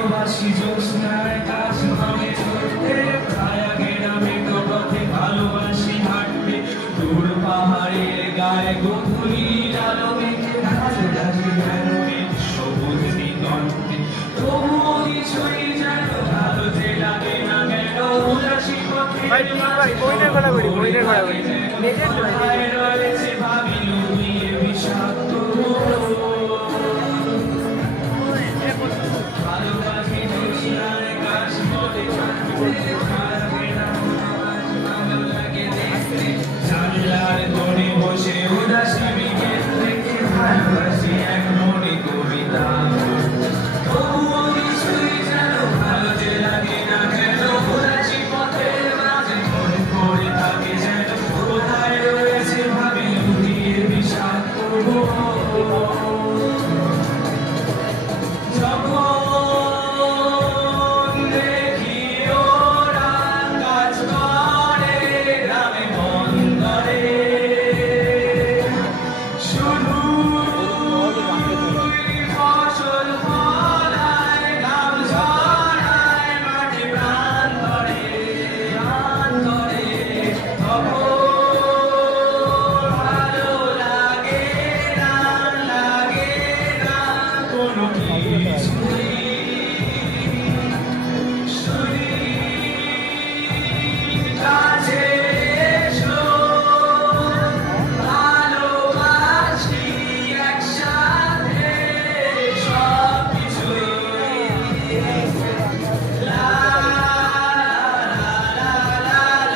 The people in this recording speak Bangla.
ভালোবাসি জ্যোৎস্নায় কাশ ভাবে চলতে ছায়া ঘেরাবে তো পথে ভালোবাসি হাঁটতে দূর পাহাড়ের গায়ে গধূলির আলো মেঘে ধারে ধারে বেরোবে সবুজ দিগন্তে তবুও কিছুই যেন ভালো যে লাগে না কেন উদাসী পথে বইনের ঘোরাঘুরি রয়েছে ভাবি লুকিয়ে বিষাক্ত ভালোবাসি জ্যোৎস্নায় কাশ ভাবে চলতে ছায়া ঘেরাবে ভালো লাগে দেখতে জানলার কোণে বসে উদাসী বিকেল থেকে ভালোবাসি এক মনে কবিতা তবুও কিছুই যেন ভালো যে লাগে না কেন উদাসী পথের মাঝে মনে পড়ে থাকে যেন কোথায় রয়েছে ভাবি লুকিয়ে বিষাক্ত যখন দেখি ওরা কাজ করে গ্রামে মন করে শুধুই ফসল ফলায় ঘাম ঝরায় মাটি প্রাণ ধরে তখন ভালো লাগে না কোনো কিছুই কাছে এসো ভালোবাসি একসাথে সবকিছুই লা লা লা লা লা